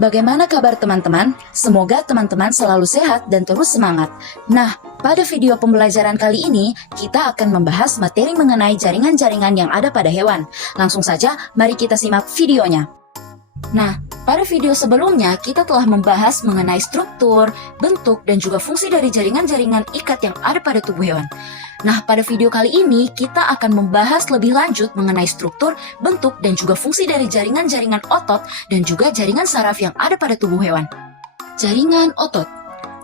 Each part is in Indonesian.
Bagaimana kabar teman-teman? Semoga teman-teman selalu sehat dan terus semangat. Nah, pada video pembelajaran kali ini, kita akan membahas materi mengenai jaringan-jaringan yang ada pada hewan. Langsung saja, mari kita simak videonya. Nah, pada video sebelumnya, kita telah membahas mengenai struktur, bentuk, dan juga fungsi dari jaringan-jaringan ikat yang ada pada tubuh hewan. Nah, pada video kali ini, kita akan membahas lebih lanjut mengenai struktur, bentuk, dan juga fungsi dari jaringan-jaringan otot dan juga jaringan saraf yang ada pada tubuh hewan. Jaringan otot.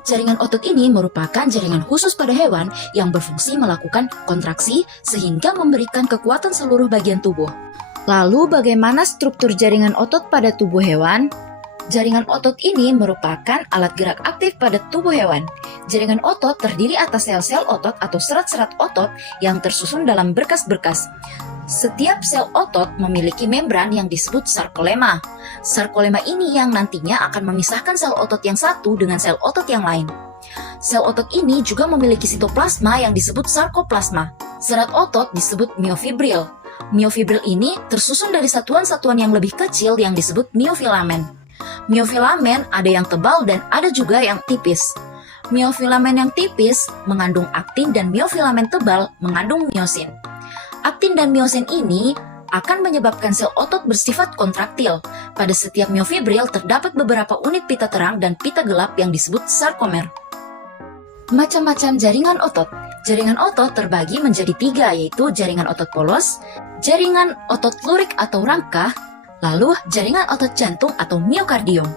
Jaringan otot ini merupakan jaringan khusus pada hewan yang berfungsi melakukan kontraksi sehingga memberikan kekuatan seluruh bagian tubuh. Lalu, bagaimana struktur jaringan otot pada tubuh hewan? Jaringan otot ini merupakan alat gerak aktif pada tubuh hewan. Jaringan otot terdiri atas sel-sel otot atau serat-serat otot yang tersusun dalam berkas-berkas. Setiap sel otot memiliki membran yang disebut sarkolema. Sarkolema ini yang nantinya akan memisahkan sel otot yang satu dengan sel otot yang lain. Sel otot ini juga memiliki sitoplasma yang disebut sarkoplasma. Serat otot disebut miofibril. Miofibril ini tersusun dari satuan-satuan yang lebih kecil yang disebut miofilamen. Miofilamen ada yang tebal dan ada juga yang tipis. Miofilamen yang tipis mengandung aktin dan miofilamen tebal mengandung miosin. Aktin dan miosin ini akan menyebabkan sel otot bersifat kontraktil. Pada setiap miofibril terdapat beberapa unit pita terang dan pita gelap yang disebut sarkomer. Macam-macam jaringan otot. Jaringan otot terbagi menjadi 3, yaitu jaringan otot polos, jaringan otot lurik atau rangka, lalu jaringan otot jantung atau miokardium.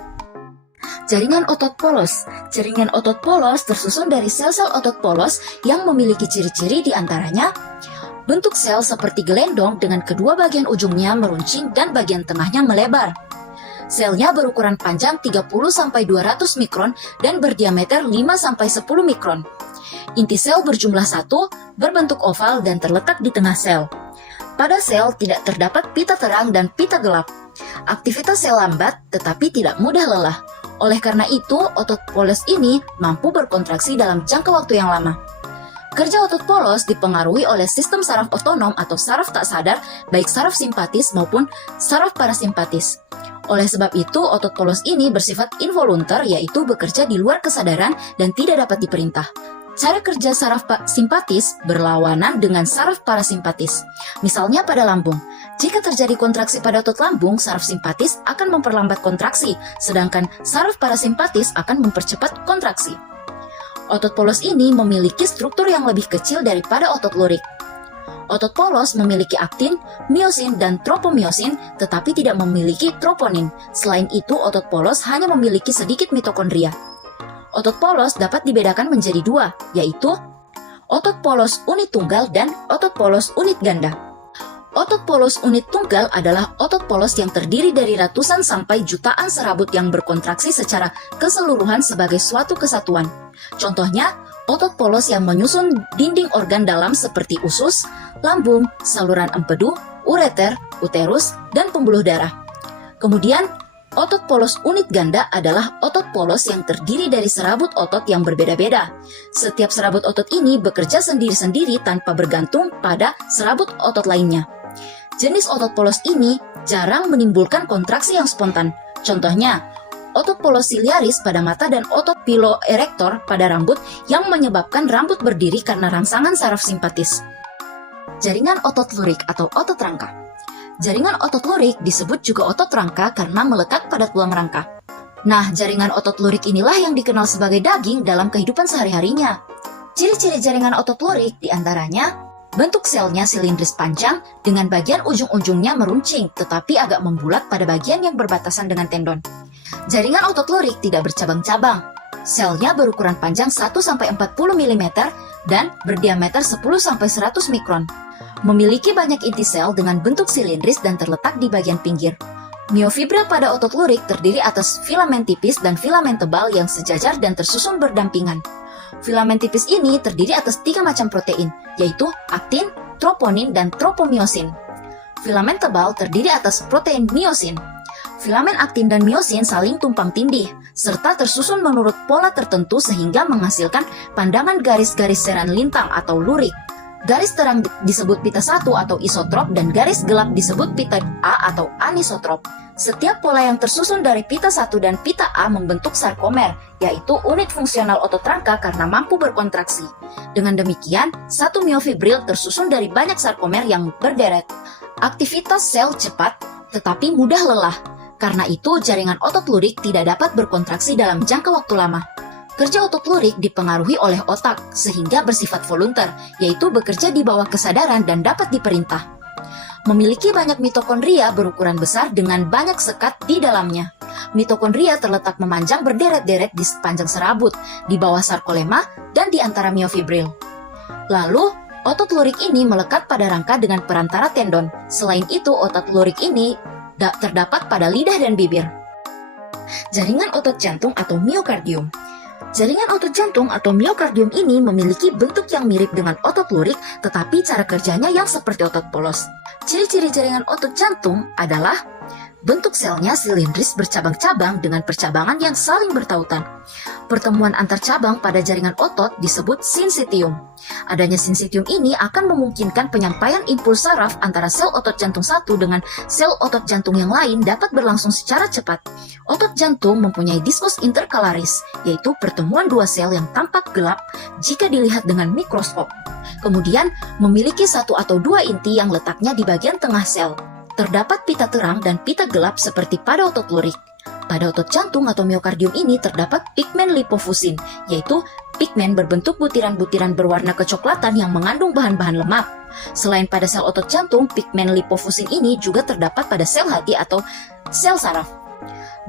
Jaringan otot polos. Jaringan otot polos tersusun dari sel-sel otot polos yang memiliki ciri-ciri diantaranya bentuk sel seperti gelendong dengan kedua bagian ujungnya meruncing dan bagian tengahnya melebar. Selnya berukuran panjang 30-200 mikron dan berdiameter 5-10 mikron. Inti sel berjumlah 1, berbentuk oval dan terletak di tengah sel. Pada sel tidak terdapat pita terang dan pita gelap. Aktivitas sel lambat tetapi tidak mudah lelah. Oleh karena itu, otot polos ini mampu berkontraksi dalam jangka waktu yang lama. Kerja otot polos dipengaruhi oleh sistem saraf otonom atau saraf tak sadar, baik saraf simpatis maupun saraf parasimpatis. Oleh sebab itu, otot polos ini bersifat involuntar, yaitu bekerja di luar kesadaran dan tidak dapat diperintah. Cara kerja saraf simpatis berlawanan dengan saraf parasimpatis. Misalnya pada lambung. Jika terjadi kontraksi pada otot lambung, saraf simpatis akan memperlambat kontraksi, sedangkan saraf parasimpatis akan mempercepat kontraksi. Otot polos ini memiliki struktur yang lebih kecil daripada otot lurik. Otot polos memiliki aktin, miosin, dan tropomiosin, tetapi tidak memiliki troponin. Selain itu, otot polos hanya memiliki sedikit mitokondria. Otot polos dapat dibedakan menjadi 2, yaitu otot polos unit tunggal dan otot polos unit ganda. Otot polos unit tunggal adalah otot polos yang terdiri dari ratusan sampai jutaan serabut yang berkontraksi secara keseluruhan sebagai suatu kesatuan. Contohnya, otot polos yang menyusun dinding organ dalam seperti usus, lambung, saluran empedu, ureter, uterus, dan pembuluh darah. Kemudian, otot polos unit ganda adalah otot polos yang terdiri dari serabut otot yang berbeda-beda. Setiap serabut otot ini bekerja sendiri-sendiri tanpa bergantung pada serabut otot lainnya. Jenis otot polos ini jarang menimbulkan kontraksi yang spontan. Contohnya, otot polos ciliaris pada mata dan otot piloerector pada rambut yang menyebabkan rambut berdiri karena rangsangan saraf simpatis. Jaringan otot lurik atau otot rangka. Jaringan otot lurik disebut juga otot rangka karena melekat pada tulang rangka. Nah, jaringan otot lurik inilah yang dikenal sebagai daging dalam kehidupan sehari-harinya. Ciri-ciri jaringan otot lurik diantaranya bentuk selnya silindris panjang dengan bagian ujung-ujungnya meruncing tetapi agak membulat pada bagian yang berbatasan dengan tendon. Jaringan otot lurik tidak bercabang-cabang. Selnya berukuran panjang 1-40 mm dan berdiameter 10-100 mikron. Memiliki banyak inti sel dengan bentuk silindris dan terletak di bagian pinggir. Miofibril pada otot lurik terdiri atas filamen tipis dan filamen tebal yang sejajar dan tersusun berdampingan. Filamen tipis ini terdiri atas 3 macam protein, yaitu aktin, troponin, dan tropomiosin. Filamen tebal terdiri atas protein miosin. Filamen aktin dan miosin saling tumpang tindih, serta tersusun menurut pola tertentu sehingga menghasilkan pandangan garis-garis seran lintang atau lurik. Garis terang disebut pita 1 atau isotrop dan garis gelap disebut pita A atau anisotrop. Setiap pola yang tersusun dari pita 1 dan pita A membentuk sarkomer, yaitu unit fungsional otot rangka karena mampu berkontraksi. Dengan demikian, satu miofibril tersusun dari banyak sarkomer yang berderet. Aktivitas sel cepat, tetapi mudah lelah. Karena itu, jaringan otot lurik tidak dapat berkontraksi dalam jangka waktu lama. Kerja otot lurik dipengaruhi oleh otak, sehingga bersifat volunter, yaitu bekerja di bawah kesadaran dan dapat diperintah. Memiliki banyak mitokondria berukuran besar dengan banyak sekat di dalamnya. Mitokondria terletak memanjang berderet-deret di sepanjang serabut, di bawah sarkolema, dan di antara miofibril. Lalu, otot lurik ini melekat pada rangka dengan perantara tendon. Selain itu, otot lurik ini terdapat pada lidah dan bibir. Jaringan otot jantung atau miokardium. Jaringan otot jantung atau miokardium ini memiliki bentuk yang mirip dengan otot lurik, tetapi cara kerjanya yang seperti otot polos. Ciri-ciri jaringan otot jantung adalah bentuk selnya silindris bercabang-cabang dengan percabangan yang saling bertautan. Pertemuan antar cabang pada jaringan otot disebut sinsitium. Adanya sinsitium ini akan memungkinkan penyampaian impuls saraf antara sel otot jantung satu dengan sel otot jantung yang lain dapat berlangsung secara cepat. Otot jantung mempunyai diskus interkalaris, yaitu pertemuan dua sel yang tampak gelap jika dilihat dengan mikroskop. Kemudian memiliki satu atau dua inti yang letaknya di bagian tengah sel. Terdapat pita terang dan pita gelap seperti pada otot lurik. Pada otot jantung atau miokardium ini terdapat pigmen lipofusin, yaitu pigmen berbentuk butiran-butiran berwarna kecoklatan yang mengandung bahan-bahan lemak. Selain pada sel otot jantung, pigmen lipofusin ini juga terdapat pada sel hati atau sel saraf.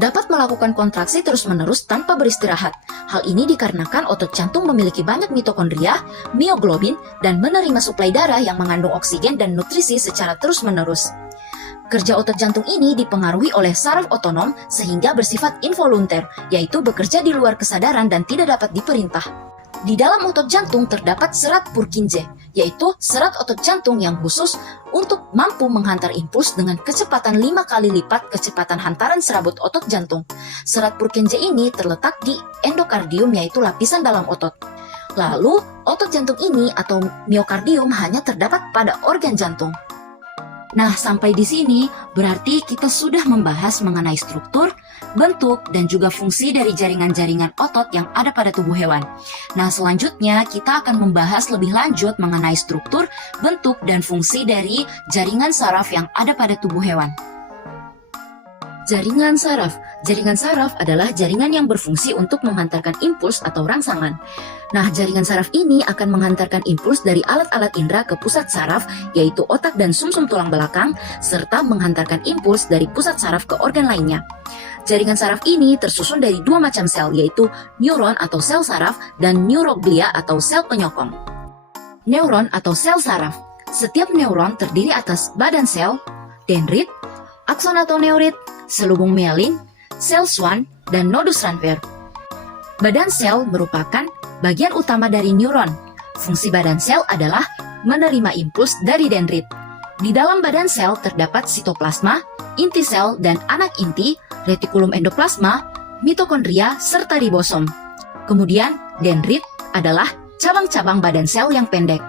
Dapat melakukan kontraksi terus-menerus tanpa beristirahat. Hal ini dikarenakan otot jantung memiliki banyak mitokondria, mioglobin, dan menerima suplai darah yang mengandung oksigen dan nutrisi secara terus-menerus. Kerja otot jantung ini dipengaruhi oleh saraf otonom sehingga bersifat involunter, yaitu bekerja di luar kesadaran dan tidak dapat diperintah. Di dalam otot jantung terdapat serat Purkinje, yaitu serat otot jantung yang khusus untuk mampu menghantar impuls dengan kecepatan 5 kali lipat kecepatan hantaran serabut otot jantung. Serat Purkinje ini terletak di endokardium, yaitu lapisan dalam otot. Lalu, otot jantung ini atau miokardium hanya terdapat pada organ jantung. Nah, sampai di sini berarti kita sudah membahas mengenai struktur, bentuk, dan juga fungsi dari jaringan-jaringan otot yang ada pada tubuh hewan. Nah, selanjutnya kita akan membahas lebih lanjut mengenai struktur, bentuk, dan fungsi dari jaringan saraf yang ada pada tubuh hewan. Jaringan saraf. Jaringan saraf adalah jaringan yang berfungsi untuk menghantarkan impuls atau rangsangan. Nah, jaringan saraf ini akan menghantarkan impuls dari alat-alat indera ke pusat saraf, yaitu otak dan sumsum tulang belakang, serta menghantarkan impuls dari pusat saraf ke organ lainnya. Jaringan saraf ini tersusun dari dua macam sel, yaitu neuron atau sel saraf dan neuroglia atau sel penyokong. Neuron atau sel saraf. Setiap neuron terdiri atas badan sel, dendrit, akson atau neurit, selubung mielin, sel Schwann, dan nodus Ranvier. Badan sel merupakan bagian utama dari neuron. Fungsi badan sel adalah menerima impuls dari dendrit. Di dalam badan sel terdapat sitoplasma, inti sel dan anak inti, retikulum endoplasma, mitokondria, serta ribosom. Kemudian, dendrit adalah cabang-cabang badan sel yang pendek.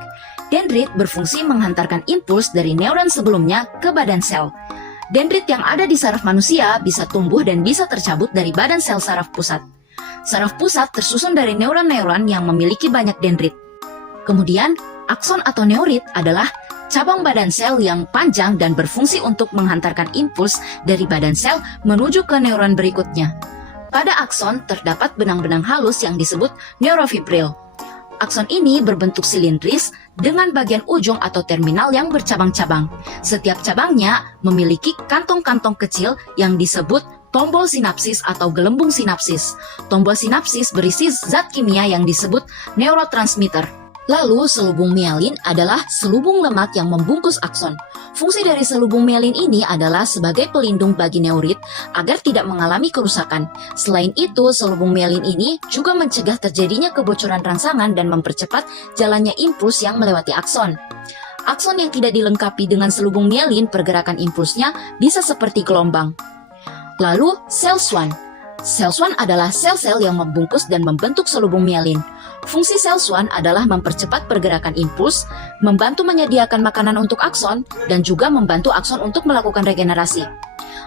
Dendrit berfungsi menghantarkan impuls dari neuron sebelumnya ke badan sel. Dendrit yang ada di saraf manusia bisa tumbuh dan bisa tercabut dari badan sel saraf pusat. Saraf pusat tersusun dari neuron-neuron yang memiliki banyak dendrit. Kemudian, akson atau neurit adalah cabang badan sel yang panjang dan berfungsi untuk menghantarkan impuls dari badan sel menuju ke neuron berikutnya. Pada akson terdapat benang-benang halus yang disebut neurofibril. Akson ini berbentuk silindris dengan bagian ujung atau terminal yang bercabang-cabang. Setiap cabangnya memiliki kantong-kantong kecil yang disebut tombol sinapsis atau gelembung sinapsis. Tombol sinapsis berisi zat kimia yang disebut neurotransmitter. Lalu, selubung mielin adalah selubung lemak yang membungkus akson. Fungsi dari selubung mielin ini adalah sebagai pelindung bagi neurit agar tidak mengalami kerusakan. Selain itu, selubung mielin ini juga mencegah terjadinya kebocoran rangsangan dan mempercepat jalannya impuls yang melewati akson. Akson yang tidak dilengkapi dengan selubung mielin, pergerakan impulsnya bisa seperti gelombang. Lalu, sel Schwann. Sel Schwann adalah sel-sel yang membungkus dan membentuk selubung mielin. Fungsi sel Schwann adalah mempercepat pergerakan impuls, membantu menyediakan makanan untuk akson, dan juga membantu akson untuk melakukan regenerasi.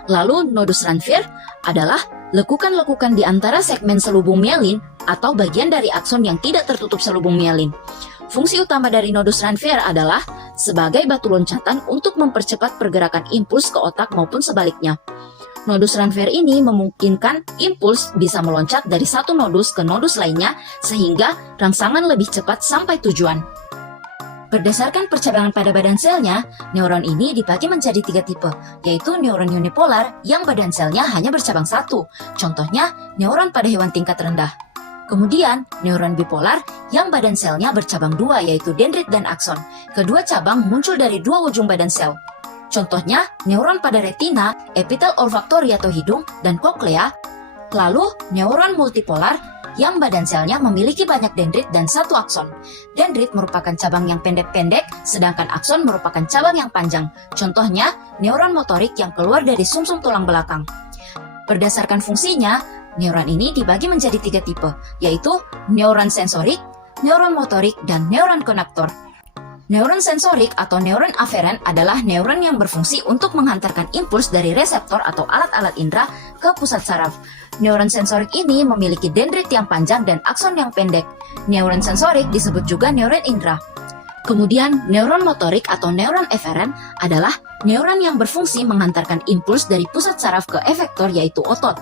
Lalu nodus Ranvier adalah lekukan-lekukan di antara segmen selubung mielin atau bagian dari akson yang tidak tertutup selubung mielin. Fungsi utama dari nodus Ranvier adalah sebagai batu loncatan untuk mempercepat pergerakan impuls ke otak maupun sebaliknya. Nodus Ranvier ini memungkinkan impuls bisa meloncat dari satu nodus ke nodus lainnya sehingga rangsangan lebih cepat sampai tujuan. Berdasarkan percabangan pada badan selnya, neuron ini dibagi menjadi 3 tipe, yaitu neuron unipolar yang badan selnya hanya bercabang satu, contohnya neuron pada hewan tingkat rendah. Kemudian, neuron bipolar yang badan selnya bercabang 2, yaitu dendrit dan akson. Kedua cabang muncul dari 2 ujung badan sel. Contohnya, neuron pada retina, epitel olfaktori atau hidung, dan koklea. Lalu, neuron multipolar yang badan selnya memiliki banyak dendrit dan 1 akson. Dendrit merupakan cabang yang pendek-pendek, sedangkan akson merupakan cabang yang panjang. Contohnya, neuron motorik yang keluar dari sumsum tulang belakang. Berdasarkan fungsinya, neuron ini dibagi menjadi 3 tipe, yaitu neuron sensorik, neuron motorik, dan neuron konektor. Neuron sensorik atau neuron aferen adalah neuron yang berfungsi untuk menghantarkan impuls dari reseptor atau alat-alat indera ke pusat saraf. Neuron sensorik ini memiliki dendrit yang panjang dan akson yang pendek. Neuron sensorik disebut juga neuron indera. Kemudian, neuron motorik atau neuron eferen adalah neuron yang berfungsi menghantarkan impuls dari pusat saraf ke efektor yaitu otot.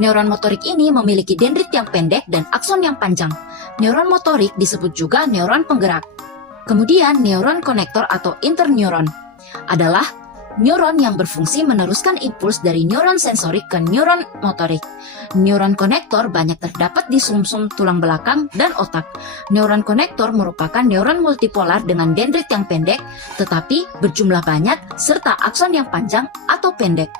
Neuron motorik ini memiliki dendrit yang pendek dan akson yang panjang. Neuron motorik disebut juga neuron penggerak. Kemudian, neuron konektor atau interneuron adalah neuron yang berfungsi meneruskan impuls dari neuron sensorik ke neuron motorik. Neuron konektor banyak terdapat di sumsum tulang belakang dan otak. Neuron konektor merupakan neuron multipolar dengan dendrit yang pendek, tetapi berjumlah banyak serta akson yang panjang atau pendek.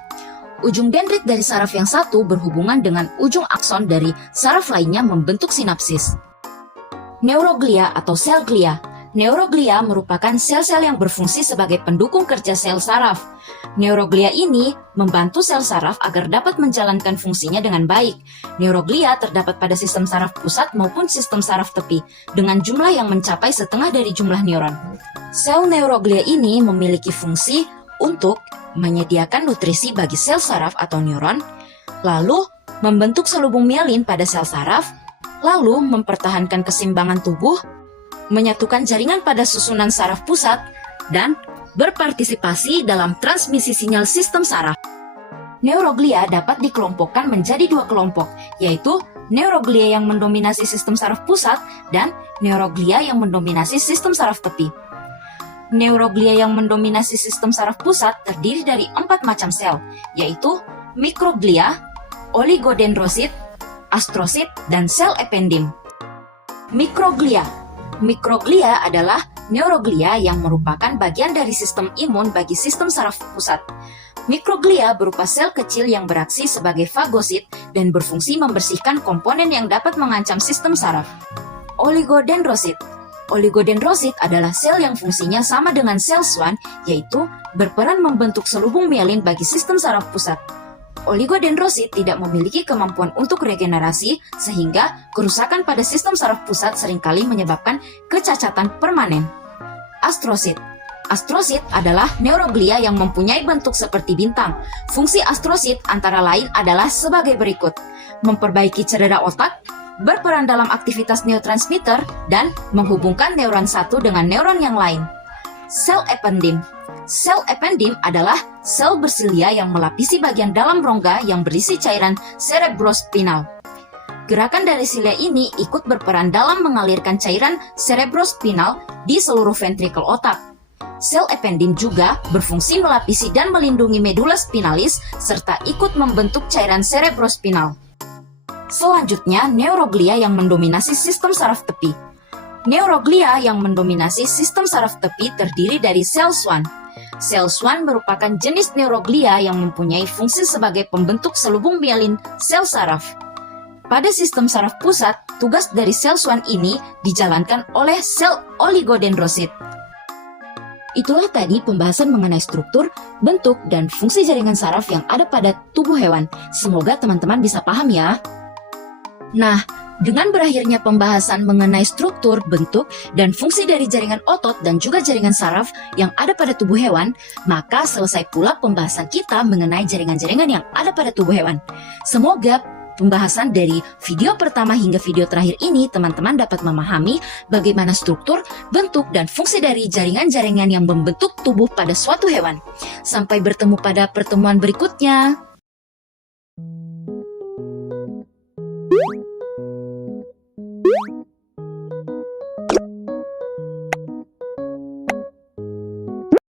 Ujung dendrit dari saraf yang satu berhubungan dengan ujung akson dari saraf lainnya membentuk sinapsis. Neuroglia atau sel glia. Neuroglia merupakan sel-sel yang berfungsi sebagai pendukung kerja sel saraf. Neuroglia ini membantu sel saraf agar dapat menjalankan fungsinya dengan baik. Neuroglia terdapat pada sistem saraf pusat maupun sistem saraf tepi, dengan jumlah yang mencapai setengah dari jumlah neuron. Sel neuroglia ini memiliki fungsi untuk menyediakan nutrisi bagi sel saraf atau neuron, lalu membentuk selubung mielin pada sel saraf, lalu mempertahankan keseimbangan tubuh, menyatukan jaringan pada susunan saraf pusat, dan berpartisipasi dalam transmisi sinyal sistem saraf. Neuroglia dapat dikelompokkan menjadi 2 kelompok, yaitu neuroglia yang mendominasi sistem saraf pusat dan neuroglia yang mendominasi sistem saraf tepi. Neuroglia yang mendominasi sistem saraf pusat terdiri dari 4 macam sel, yaitu mikroglia, oligodendrosit, astrosit, dan sel ependim. Mikroglia. Mikroglia adalah neuroglia yang merupakan bagian dari sistem imun bagi sistem saraf pusat. Mikroglia berupa sel kecil yang beraksi sebagai fagosit dan berfungsi membersihkan komponen yang dapat mengancam sistem saraf. Oligodendrosit. Oligodendrosit adalah sel yang fungsinya sama dengan sel Schwann, yaitu berperan membentuk selubung mielin bagi sistem saraf pusat. Oligodendrosit tidak memiliki kemampuan untuk regenerasi, sehingga kerusakan pada sistem saraf pusat seringkali menyebabkan kecacatan permanen. Astrosit. Astrosit adalah neuroglia yang mempunyai bentuk seperti bintang. Fungsi astrosit antara lain adalah sebagai berikut: memperbaiki cedera otak, berperan dalam aktivitas neurotransmitter, dan menghubungkan neuron satu dengan neuron yang lain. Sel ependim. Sel ependim adalah sel bersilia yang melapisi bagian dalam rongga yang berisi cairan cerebrospinal. Gerakan dari silia ini ikut berperan dalam mengalirkan cairan cerebrospinal di seluruh ventrikel otak. Sel ependim juga berfungsi melapisi dan melindungi medula spinalis serta ikut membentuk cairan cerebrospinal. Selanjutnya, neuroglia yang mendominasi sistem saraf tepi. Neuroglia yang mendominasi sistem saraf tepi terdiri dari sel Schwann. Sel Schwann merupakan jenis neuroglia yang mempunyai fungsi sebagai pembentuk selubung mielin sel saraf. Pada sistem saraf pusat, tugas dari sel Schwann ini dijalankan oleh sel oligodendrosit. Itulah tadi pembahasan mengenai struktur, bentuk, dan fungsi jaringan saraf yang ada pada tubuh hewan. Semoga teman-teman bisa paham ya. Nah, Dengan berakhirnya pembahasan mengenai struktur, bentuk, dan fungsi dari jaringan otot dan juga jaringan saraf yang ada pada tubuh hewan, maka selesai pula pembahasan kita mengenai jaringan-jaringan yang ada pada tubuh hewan. Semoga pembahasan dari video pertama hingga video terakhir ini teman-teman dapat memahami bagaimana struktur, bentuk, dan fungsi dari jaringan-jaringan yang membentuk tubuh pada suatu hewan. Sampai bertemu pada pertemuan berikutnya.